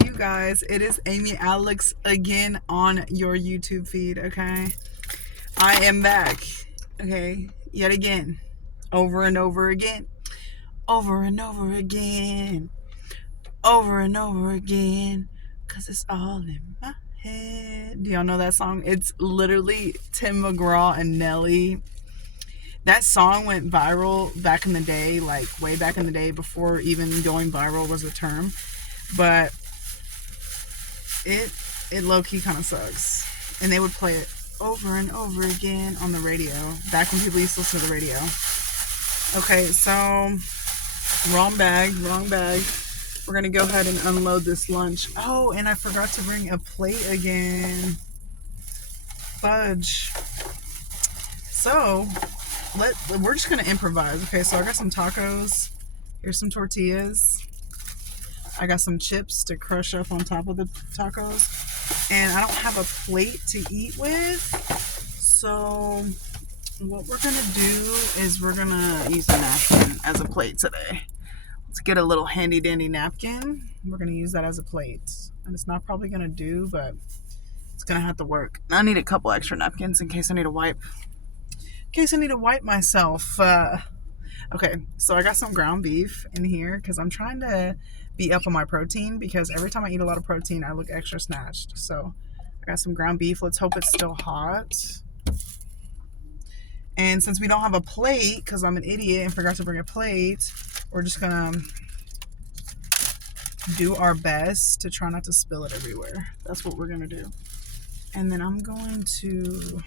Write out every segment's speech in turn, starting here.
You guys, it is Amy Alex again on your YouTube feed, okay? I am back, okay? Yet again, over and over again, over and over again, over and over again, because it's all in my head. Do y'all know that song? It's literally Tim McGraw and Nelly. That song went viral back in the day, like way back in the day before even going viral was a term. But it low-key kind of sucks. And they would play it over and over again on the radio back when people used to listen to the radio. Okay, so wrong bag. We're gonna go ahead and unload this lunch. Oh, and I forgot to bring a plate again. Fudge. So we're just gonna improvise. Okay, so I got some tacos. Here's some tortillas. I got some chips to crush up on top of the tacos. And I don't have a plate to eat with. So what we're going to do is we're going to use a napkin as a plate today. Let's get a little handy dandy napkin. We're going to use that as a plate. And it's not probably going to do, but it's going to have to work. I need a couple extra napkins in case I need to wipe. Myself. Okay, so I got some ground beef in here because I'm trying to be up on my protein because every time I eat a lot of protein, I look extra snatched. So I got some ground beef. Let's hope it's still hot. And since we don't have a plate, because I'm an idiot and forgot to bring a plate, we're just gonna do our best to try not to spill it everywhere. That's what we're gonna do. And then I'm going to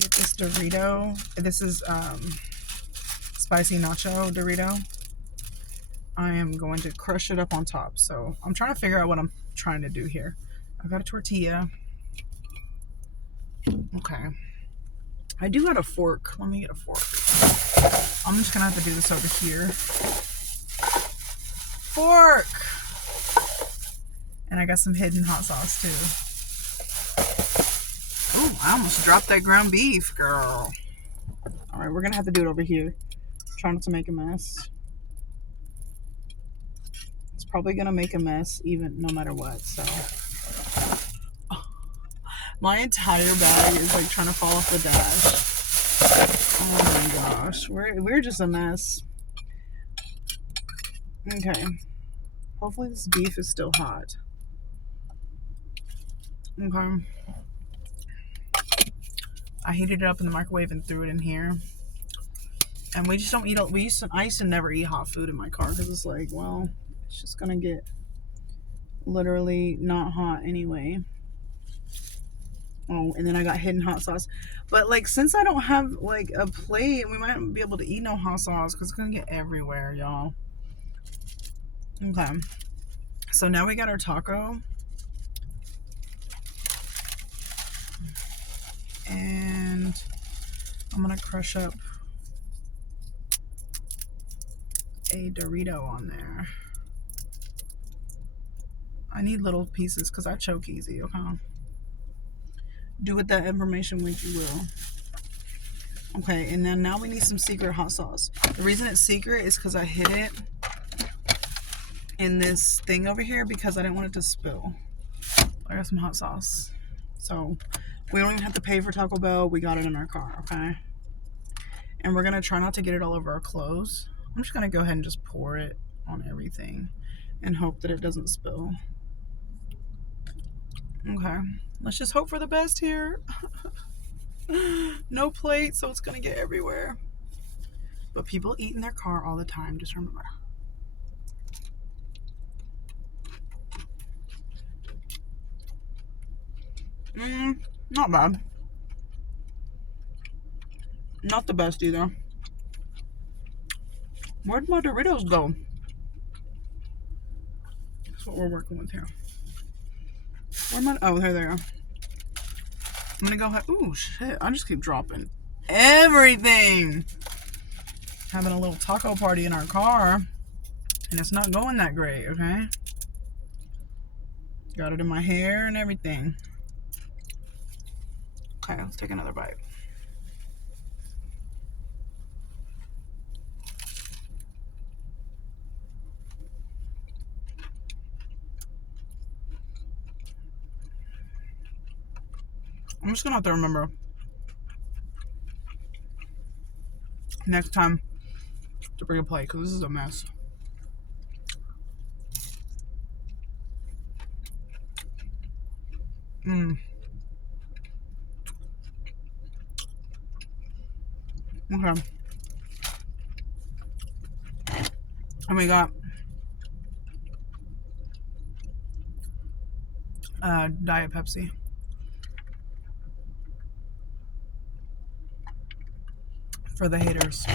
get this Dorito. This is spicy nacho Dorito. I am going to crush it up on top. So I'm trying to figure out what I'm trying to do here. I've got a tortilla. Okay. I do got a fork. Let me get a fork. I'm just gonna have to do this over here. Fork! And I got some hidden hot sauce too. Ooh, I almost dropped that ground beef, girl. Alright, we're gonna have to do it over here. Try not to make a mess. It's probably gonna make a mess even no matter what, so. My entire bag is like trying to fall off the dash. Oh my gosh, we're just a mess. Okay. Hopefully this beef is still hot. Okay. I heated it up in the microwave and threw it in here. And we just don't eat. I used to never eat hot food in my car because it's like, well, it's just gonna get literally not hot anyway. Oh, and then I got hidden hot sauce. But like, since I don't have like a plate, we might not be able to eat no hot sauce because it's gonna get everywhere, y'all. Okay. So now we got our taco. And I'm gonna crush up a Dorito on there. I need little pieces because I choke easy, okay? Do with that information what you will. Okay, and then now we need some secret hot sauce. The reason it's secret is because I hid it in this thing over here because I didn't want it to spill. I got some hot sauce. So we don't even have to pay for Taco Bell. We got it in our car, okay? And we're going to try not to get it all over our clothes. I'm just going to go ahead and just pour it on everything and hope that it doesn't spill. Okay, let's just hope for the best here. No plate, so it's going to get everywhere. But people eat in their car all the time, just remember. Not bad. Not the best either. Where'd my Doritos go? That's what we're working with here. Oh, there they are. I'm gonna go ahead. Ooh, shit. I just keep dropping everything. Having a little taco party in our car. And it's not going that great, okay? Got it in my hair and everything. Okay, let's take another bite. I'm just gonna have to remember next time to bring a plate because this is a mess. Okay. And we got Diet Pepsi. For the haters.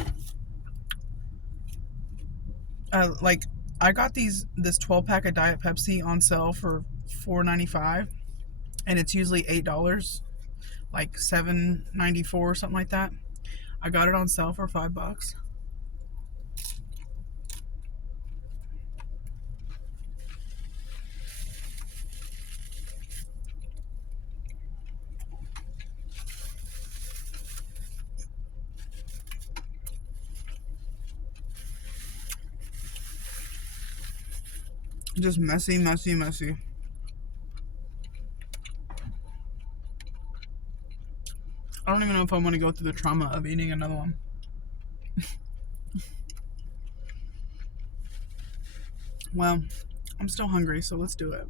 Like, I got this 12-pack of Diet Pepsi on sale for $4.95, and it's usually $8, like $7.94 or something like that. I got it on sale for $5. Just messy, messy, messy. I don't even know if I want to go through the trauma of eating another one. Well, I'm still hungry, so let's do it.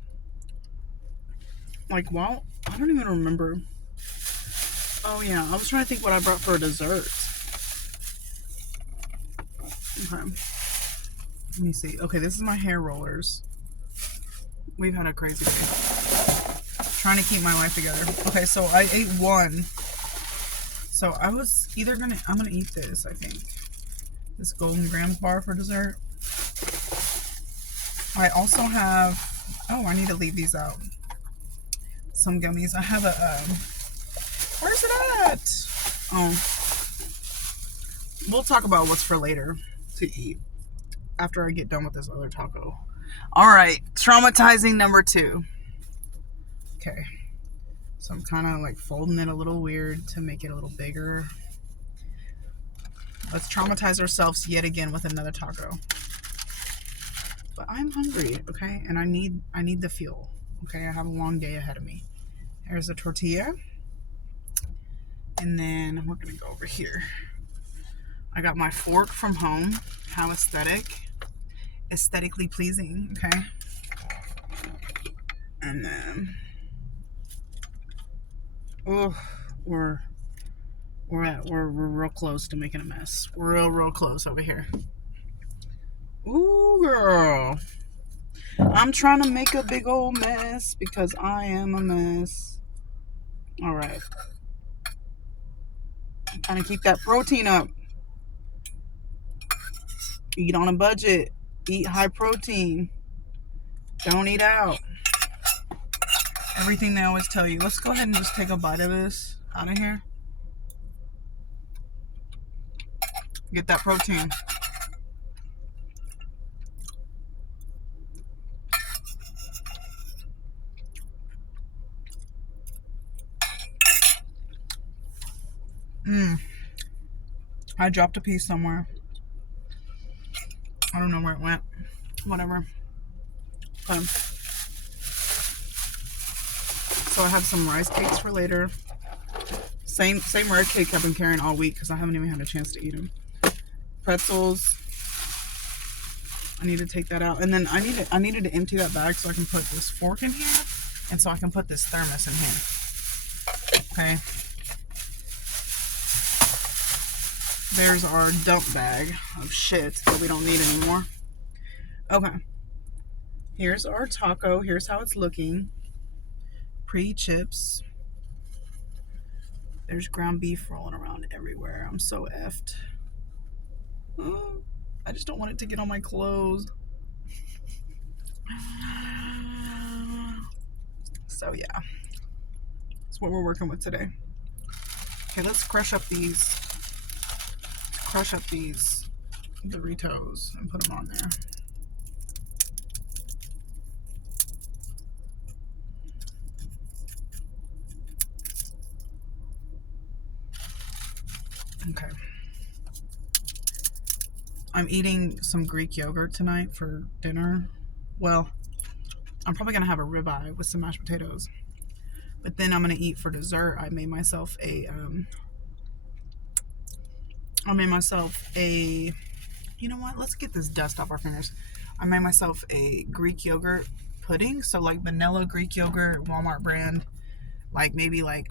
Like, wow, I don't even remember. Oh, yeah, I was trying to think what I brought for dessert. Okay. Let me see. Okay, this is my hair rollers. We've had a crazy day. Trying to keep my life together. Okay, so I ate one. So I was either I'm gonna eat this, I think. This Golden Grams bar for dessert. I also have, oh, I need to leave these out. Some gummies. I have a, where's it at? Oh. We'll talk about what's for later to eat after I get done with this other taco. All right, traumatizing number 2. Okay, so I'm kind of like folding it a little weird to make it a little bigger. Let's traumatize ourselves yet again with another taco. But I'm hungry, okay, and I need the fuel. Okay, I have a long day ahead of me. There's a tortilla, and then we're gonna go over here. I got my fork from home. How aesthetically pleasing, okay? And then, oh, we're real close to making a mess. We're real close over here. Ooh, girl. I'm trying to make a big old mess because I am a mess. All right. I'm trying to keep that protein up. Eat on a budget. Eat high protein. Don't eat out. Everything they always tell you. Let's go ahead and just take a bite of this out of here. Get that protein. I dropped a piece somewhere. I don't know where it went. Whatever. So I have some rice cakes for later. Same rice cake I've been carrying all week because I haven't even had a chance to eat them. Pretzels. I need to take that out. And then I needed to empty that bag so I can put this fork in here. And so I can put this thermos in here. Okay. There's our dump bag of shit that we don't need anymore. Okay. Here's our taco. Here's how it's looking. Pre-chips. There's ground beef rolling around everywhere. I'm so effed. Oh, I just don't want it to get on my clothes. So yeah. That's what we're working with today. Okay, let's crush up these Doritos and put them on there. Okay. I'm eating some Greek yogurt tonight for dinner. Well, I'm probably going to have a ribeye with some mashed potatoes. But then I'm gonna eat for dessert. I made myself a you know what? Let's get this dust off our fingers. I made myself a Greek yogurt pudding. So like vanilla Greek yogurt, Walmart brand, like maybe like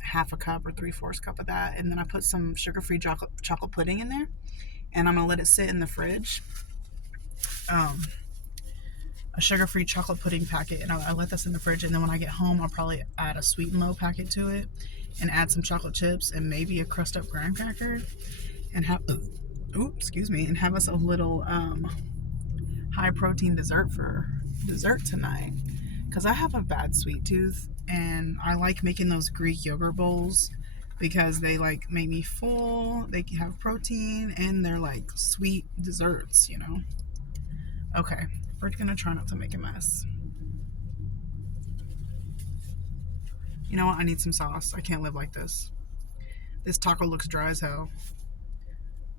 half a cup or 3/4 cup of that. And then I put some sugar-free chocolate pudding in there. And I'm gonna let it sit in the fridge. A sugar-free chocolate pudding packet, and I let this in the fridge, and then when I get home I'll probably add a sweet and low packet to it and add some chocolate chips and maybe a crushed up graham cracker and have and have us a little high protein dessert for dessert tonight, because I have a bad sweet tooth and I like making those Greek yogurt bowls because they like make me full, they have protein, and they're like sweet desserts, you know. Okay, we're gonna try not to make a mess. You know what? I need some sauce. I can't live like this. This taco looks dry as hell.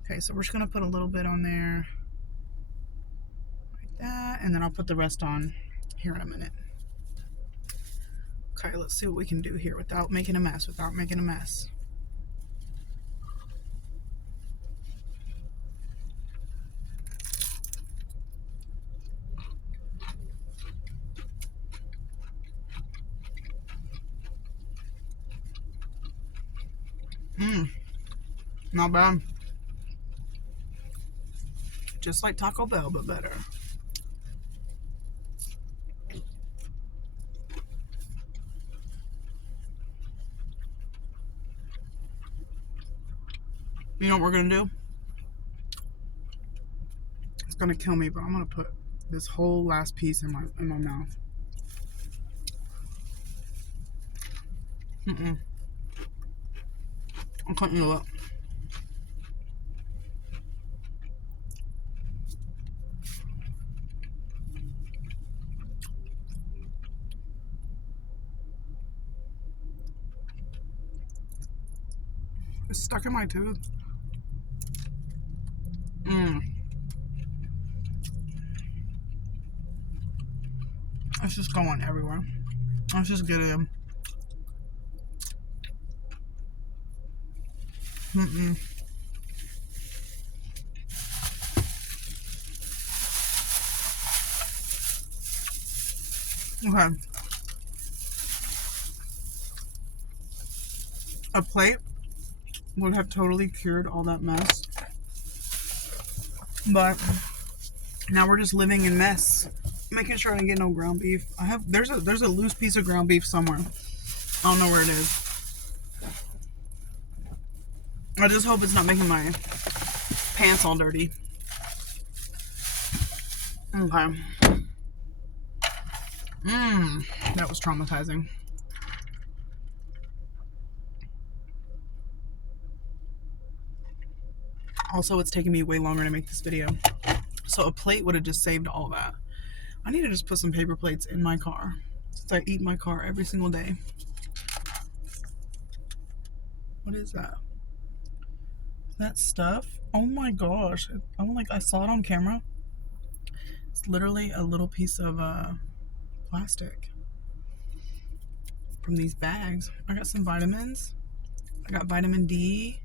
Okay, so we're just gonna put a little bit on there, like that, and then I'll put the rest on here in a minute. Okay, let's see what we can do here without making a mess, Not bad. Just like Taco Bell, but better. You know what we're gonna do? It's gonna kill me, but I'm gonna put this whole last piece in my mouth. I couldn't do it. It's stuck in my tooth. It's just going everywhere. Let's just get it in. Okay. A plate would have totally cured all that mess. But now we're just living in mess. Making sure I don't get no ground beef. There's a loose piece of ground beef somewhere. I don't know where it is. I just hope it's not making my pants all dirty. Okay. That was traumatizing. Also, it's taking me way longer to make this video. So a plate would have just saved all that. I need to just put some paper plates in my car, since I eat in my car every single day. What is that? That stuff? Oh my gosh. I saw it on camera. It's literally a little piece of plastic from these bags. I got some vitamins. I got vitamin D.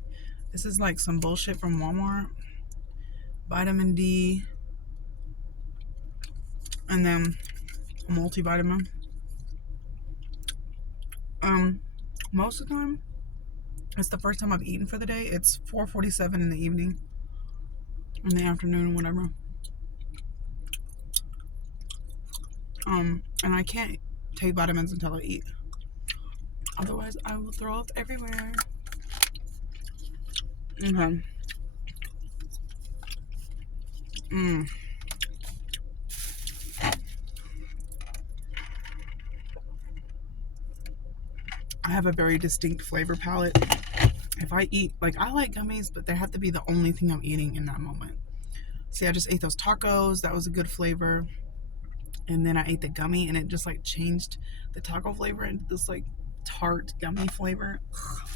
This is like some bullshit from Walmart. Vitamin D. And then a multivitamin. Most of the time, it's the first time I've eaten for the day. It's 4:47 in the evening, in the afternoon, whatever. And I can't take vitamins until I eat. Otherwise, I will throw up everywhere. Okay. I have a very distinct flavor palette. If I eat, like, I like gummies, but they have to be the only thing I'm eating in that moment. See, I just ate those tacos. That was a good flavor. And then I ate the gummy, and it just like changed the taco flavor into this like tart gummy flavor. Ugh.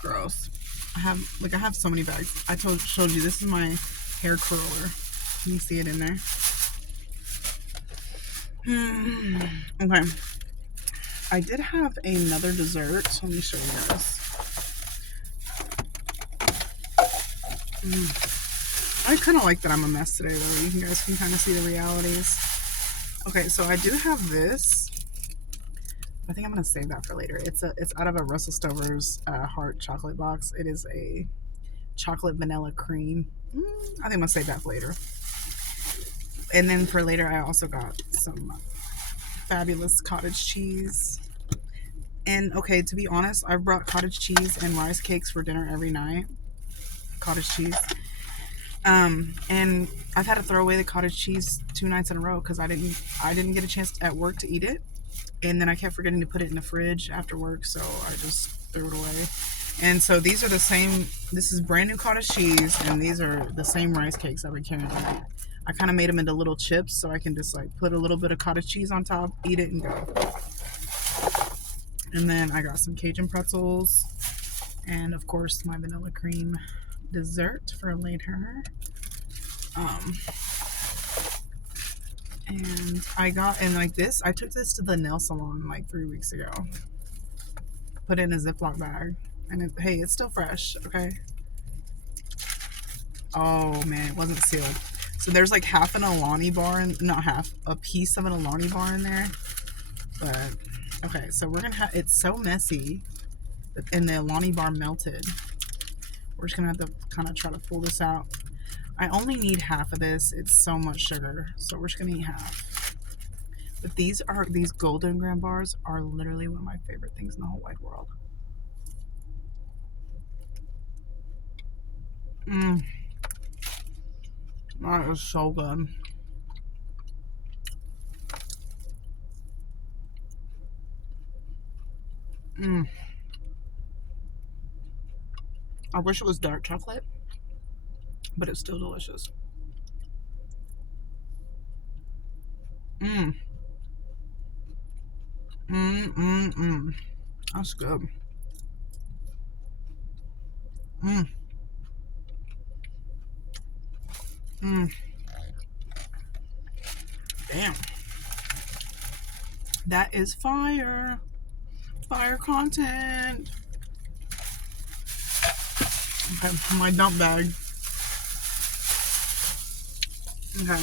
Gross. I have so many bags. I showed you, this is my hair curler. Can you see it in there? Okay. I did have another dessert. Let me show you guys. I kind of like that I'm a mess today, though. You guys can kind of see the realities. Okay, so I do have this. I think I'm gonna save that for later. It's out of a Russell Stover's heart chocolate box. It is a chocolate vanilla cream. I think I'm gonna save that for later. And then for later, I also got some fabulous cottage cheese. And okay, to be honest, I've brought cottage cheese and rice cakes for dinner every night. Cottage cheese. And I've had to throw away the cottage cheese 2 nights in a row because I didn't get a chance at work to eat it. And then I kept forgetting to put it in the fridge after work, so I just threw it away. And so these are the same, this is brand new cottage cheese, and these are the same rice cakes I've been carrying around. I kind of made them into little chips so I can just like put a little bit of cottage cheese on top, eat it, and go. And then I got some Cajun pretzels, and of course my vanilla cream dessert for later. And I took this to the nail salon like 3 weeks ago. Put it in a Ziploc bag. And hey, it's still fresh, okay? Oh man, it wasn't sealed. So there's like half an Alani bar, not half, a piece of an Alani bar in there. But, okay, so we're gonna have, it's so messy. And the Alani bar melted. We're just gonna have to kind of try to pull this out. I only need half of this. It's so much sugar, so we're just gonna eat half. But these golden graham bars are literally one of my favorite things in the whole wide world. That is so good. I wish it was dark chocolate, but it's still delicious. That's good. Damn. That is fire. Fire content. Okay, my dump bag. Okay.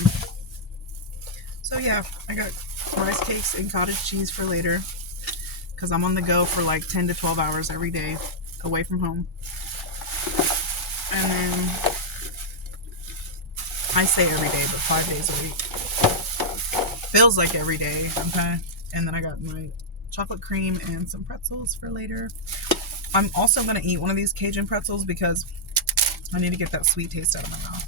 So yeah, I got rice cakes and cottage cheese for later because I'm on the go for like 10 to 12 hours every day away from home. And then I say every day, but 5 days a week. Feels like every day, okay? And then I got my chocolate cream and some pretzels for later. I'm also going to eat one of these Cajun pretzels because I need to get that sweet taste out of my mouth.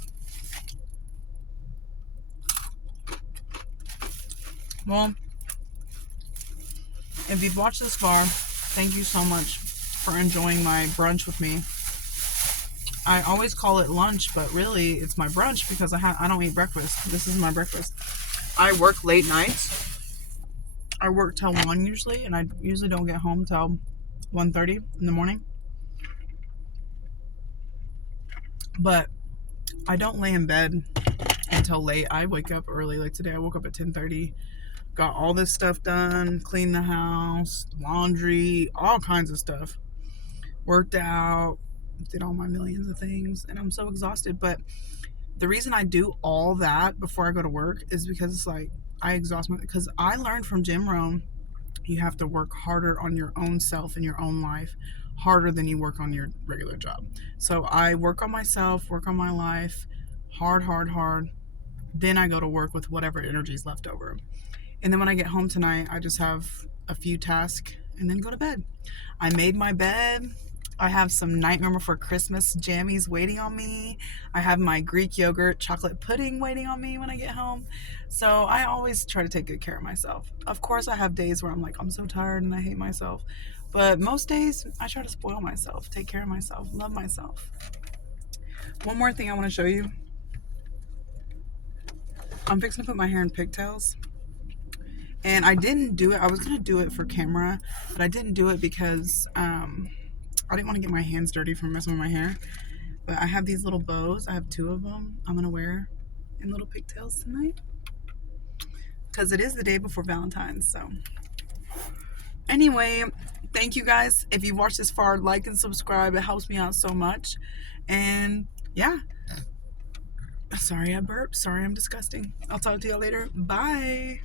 Well, if you've watched this far, thank you so much for enjoying my brunch with me. I always call it lunch, but really it's my brunch because I don't eat breakfast. This is my breakfast. I work late nights. I work till 1 usually, and I usually don't get home till 1:30 in the morning. But I don't lay in bed until late. I wake up early. Like today I woke up at 10:30. Got all this stuff done, cleaned the house, laundry, all kinds of stuff. Worked out, did all my millions of things, and I'm so exhausted. But the reason I do all that before I go to work is because it's like I exhaust myself. Because I learned from Jim Rohn, you have to work harder on your own self in your own life, harder than you work on your regular job. So I work on myself, work on my life, hard. Then I go to work with whatever energy is left over. And then when I get home tonight, I just have a few tasks and then go to bed. I made my bed. I have some Nightmare Before Christmas jammies waiting on me. I have my Greek yogurt chocolate pudding waiting on me when I get home. So I always try to take good care of myself. Of course, I have days where I'm like, I'm so tired and I hate myself. But most days, I try to spoil myself, take care of myself, love myself. One more thing I want to show you. I'm fixing to put my hair in pigtails. And I didn't do it. I was going to do it for camera, but I didn't do it because I didn't want to get my hands dirty from messing with my hair. But I have these little bows. I have 2 of them I'm going to wear in little pigtails tonight. Because it is the day before Valentine's, so. Anyway, thank you guys. If you've watched this far, like and subscribe. It helps me out so much. And yeah. Sorry I burped. Sorry I'm disgusting. I'll talk to y'all later. Bye.